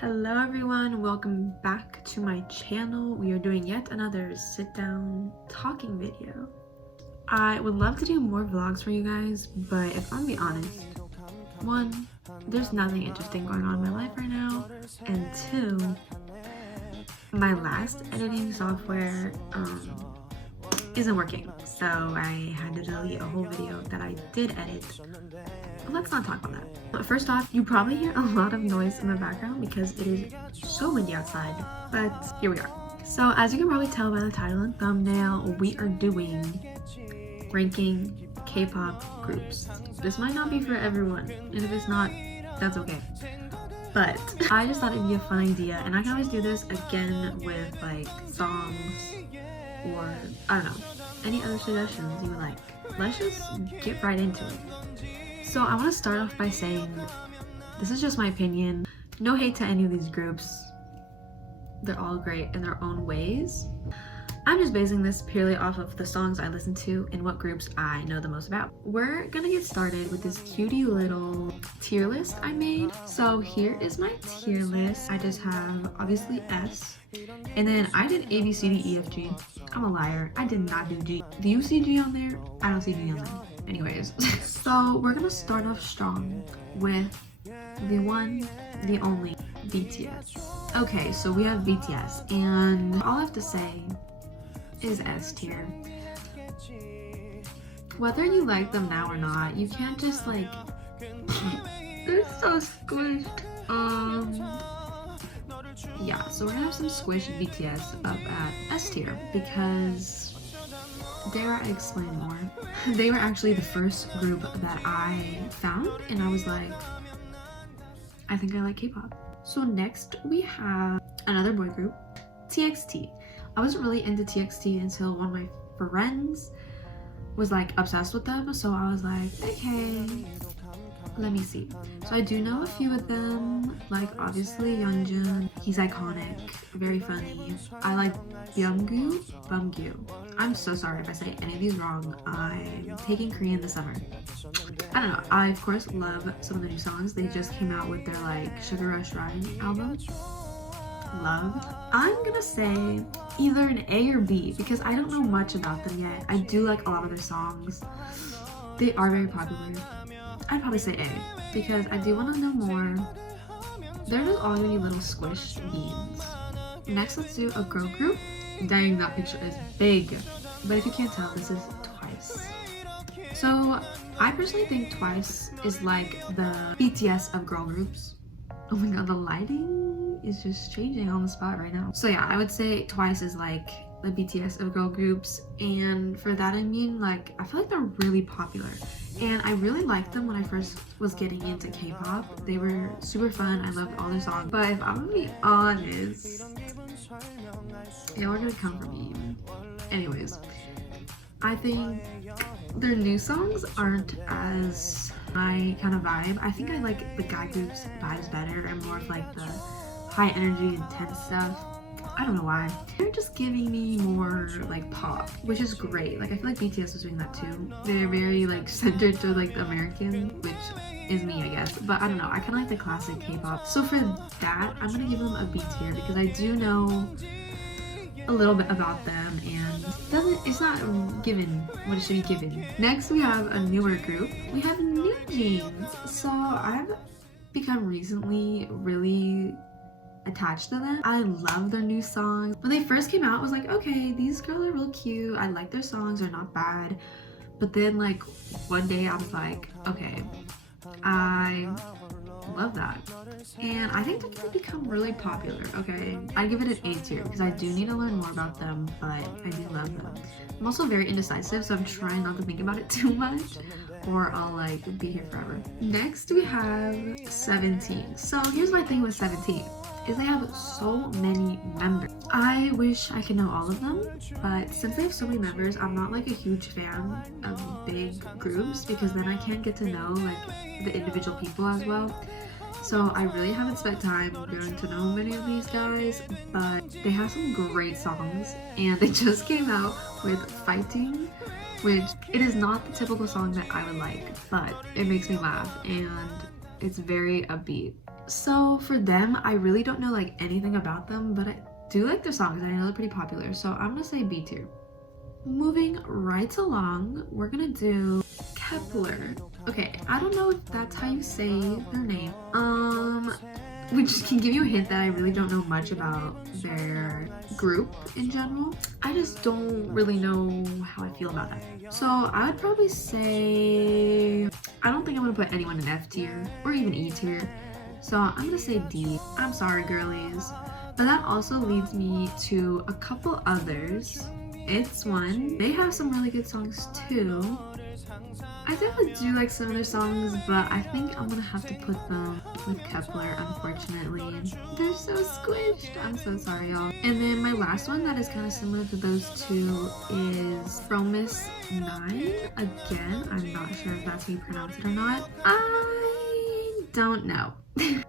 Hello everyone, welcome back to my channel. We are doing yet another sit down talking video. I would love to do more vlogs for you guys, but if I'm being honest, one, there's nothing interesting going on in my life right now, and two, my last editing software isn't working, so I had to delete a whole video that I did edit. But let's not talk about that. But first off, you probably hear a lot of noise in the background because it is so windy outside, but here we are. So as you can probably tell by the title and thumbnail, we are doing ranking K-pop groups. This might not be for everyone, and if it's not, that's okay. But I just thought it'd be a fun idea, and I can always do this again with like songs or I don't know, any other suggestions you would like. Let's just get right into it. So I want to start off by saying this is just my opinion. No hate to any of these groups. They're all great in their own ways. I'm just basing this purely off of the songs I listen to and what groups I know the most about. We're gonna get started with this cutie little tier list I made. So here is my tier list. I just have obviously S, and then I did A, B, C, D, E, F, G. I'm a liar. I did not do G. Do you see G on there? I don't see G on there. Anyways, so we're gonna start off strong with the one, the only BTS. Okay, so we have BTS, and all I have to say is S tier. Whether you like them now or not, you can't just like they're so squished. Yeah, so we're gonna have some squished BTS up at S tier because dare I explain more? They were actually the first group that I found, and I was like, I think I like K-pop. So next we have another boy group, TXT. I wasn't really into TXT until one of my friends was like obsessed with them, so I was like, okay, let me see. So I do know a few of them, like obviously Yeonjun. He's iconic, very funny. I like Bumgyu. I'm so sorry if I say any of these wrong. I'm taking Korean this summer. I don't know. I of course love some of the new songs. They just came out with their like Sugar Rush Ride album. Love. I'm gonna say either an A or B because I don't know much about them yet. I do like a lot of their songs. They are very popular. I'd probably say A because I do want to know more. They're just all gonna be little squished beans. Next, let's do a girl group. Dang, that picture is big. But if you can't tell, this is Twice. So I personally think Twice is like the BTS of girl groups. Oh my god, the lighting is just changing on the spot right now. So yeah, I would say Twice is like the BTS of girl groups, and for that I mean like I feel like they're really popular, and I really liked them when I first was getting into K-pop. They were super fun. I loved all their songs, but if I'm gonna be honest, y'all are gonna come for me. Anyways, I think their new songs aren't as my kind of vibe. I think I like the guy groups vibes better and more of like the high energy, intense stuff. I don't know why. They're just giving me more like pop, which is great. Like I feel like BTS was doing that too. They're very like centered to like the American, which is me I guess. But I don't know, I kind of like the classic K-pop. So for that, I'm gonna give them a B tier because I do know a little bit about them, and it's not given what it should be given. Next we have a newer group. We have New Jeans. So I've become recently really attached to them. I love their new songs. When they first came out, I was like, okay, these girls are real cute. I like their songs, they're not bad. But then like one day I was like, okay, I love that. And I think they're gonna become really popular, okay? I give it an A tier because I do need to learn more about them, but I do love them. I'm also very indecisive, so I'm trying not to think about it too much or I'll like be here forever. Next we have 17. So here's my thing with 17. Is they have so many members. I wish I could know all of them, but since they have so many members, I'm not like a huge fan of big groups because then I can't get to know like the individual people as well. So I really haven't spent time getting to know many of these guys, but they have some great songs, and they just came out with Fighting, which it is not the typical song that I would like, but it makes me laugh and it's very upbeat. So for them, I really don't know like anything about them, but I do like their songs and I know they're pretty popular. So I'm gonna say B tier. Moving right along, we're gonna do Kepler. Okay, I don't know if that's how you say their name. Which can give you a hint that I really don't know much about their group in general. I just don't really know how I feel about that. So I would probably say, I don't think I'm gonna put anyone in F tier or even E tier. So I'm gonna say D. I'm sorry, girlies. But that also leads me to a couple others. It's one. They have some really good songs too. I definitely do like some of their songs, but I think I'm gonna have to put them with Kepler, unfortunately. They're so squished. I'm so sorry, y'all. And then my last one that is kind of similar to those two is Promise 9. Again, I'm not sure if that's how you pronounce it or not. I don't know.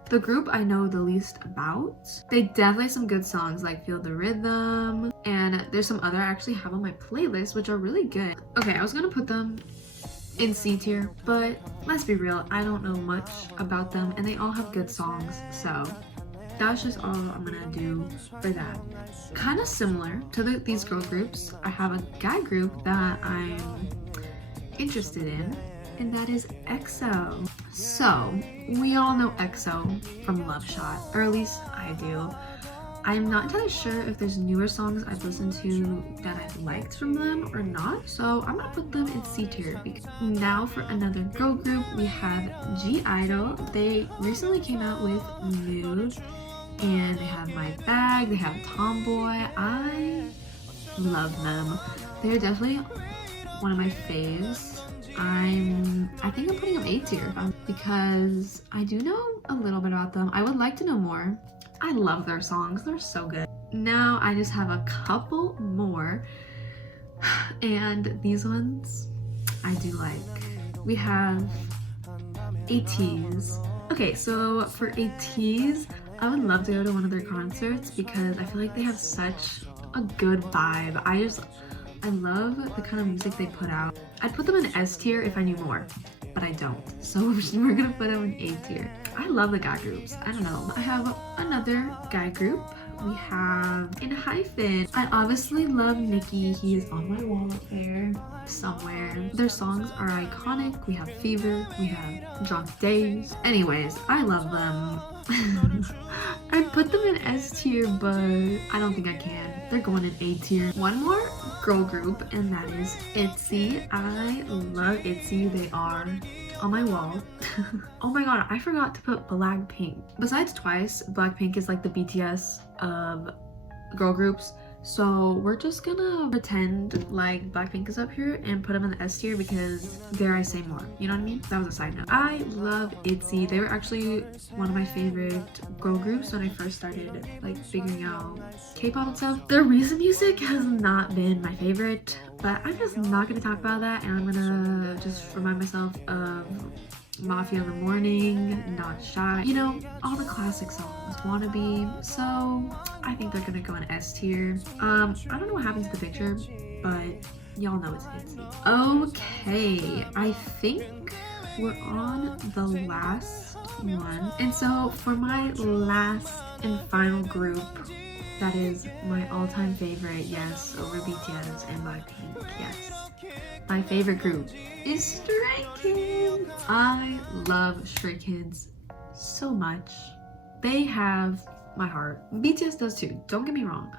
The group I know the least about. They definitely have some good songs like Feel the Rhythm, and there's some other I actually have on my playlist which are really good. Okay, I was gonna put them in C tier, but let's be real, I don't know much about them and they all have good songs, so that's just all I'm gonna do for that. Kind of similar to these girl groups, I have a guy group that I'm interested in, and that is EXO. So we all know EXO from Love Shot, or at least I do. I'm not entirely sure if there's newer songs I've listened to that I've liked from them or not, so I'm gonna put them in C tier. Now for another girl group, we have G-Idol. They recently came out with Nude, and they have My Bag, they have Tomboy. I love them. They're definitely one of my faves. I think I'm putting them A tier because I do know a little bit about them. I would like to know more. I love their songs, they're so good. Now I just have a couple more, and these ones I do like. We have ATEEZ. Okay, so for ATEEZ, I would love to go to one of their concerts because I feel like they have such a good vibe. I love the kind of music they put out. I'd put them in S tier if I knew more, but I don't. So we're gonna put them in A tier. I love the guy groups. I don't know. I have another guy group. We have ENHYPEN. I obviously love Nicki. He is on my wall up there somewhere. Their songs are iconic. We have Fever. We have Drunk Days. Anyways, I love them. I'd put them in S tier, but I don't think I can. They're going in A tier. One more girl group, and that is ITZY. I love ITZY. They are on my wall. Oh my god, I forgot to put Blackpink. Besides Twice, Blackpink is like the BTS of girl groups. So we're just gonna pretend like Blackpink is up here and put them in the S tier because dare I say more, you know what I mean? That was a side note. I love ITZY. They were actually one of my favorite girl groups when I first started like figuring out K-pop and stuff. Their recent music has not been my favorite, but I'm just not gonna talk about that, and I'm gonna just remind myself of Mafia in the Morning, Not Shy, you know, all the classic songs, Wannabe. So I think they're gonna go in S tier. I don't know what happened to the picture, but y'all know it's ITZY. Okay, I think we're on the last one. And so for my last and final group, that is my all-time favorite, yes, over BTS and Blackpink, yes. My favorite group is Stray Kids. I love Stray Kids so much. They have my heart. BTS does too, don't get me wrong.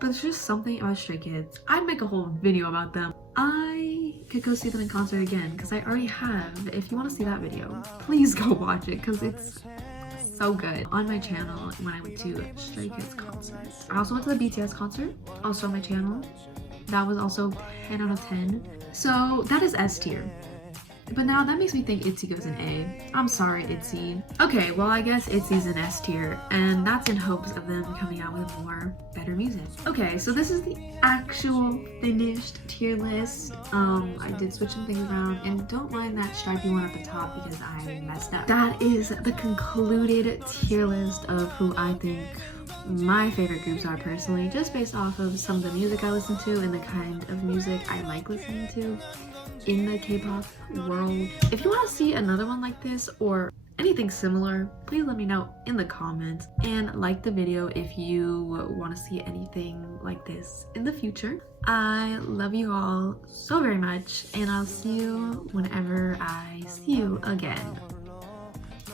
But there's just something about Stray Kids. I'd make a whole video about them. I could go see them in concert again because I already have. If you want to see that video, please go watch it because it's so good. On my channel when I went to Stray Kids concert. I also went to the BTS concert, also on my channel. That was also 10 out of 10. So that is S tier. But now that makes me think ITZY goes in A. I'm sorry, ITZY. Okay, well I guess ITZY's in S tier, and that's in hopes of them coming out with more better music. Okay, so this is the actual finished tier list. I did switch some things around, and don't mind that stripy one at the top because I messed up. That is the concluded tier list of who I think my favorite groups are personally, just based off of some of the music I listen to and the kind of music I like listening to in the K-pop world. If you want to see another one like this, or anything similar, please let me know in the comments, and like the video if you want to see anything like this in the future. I love you all so very much, and I'll see you whenever I see you again.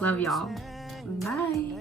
Love y'all. Bye.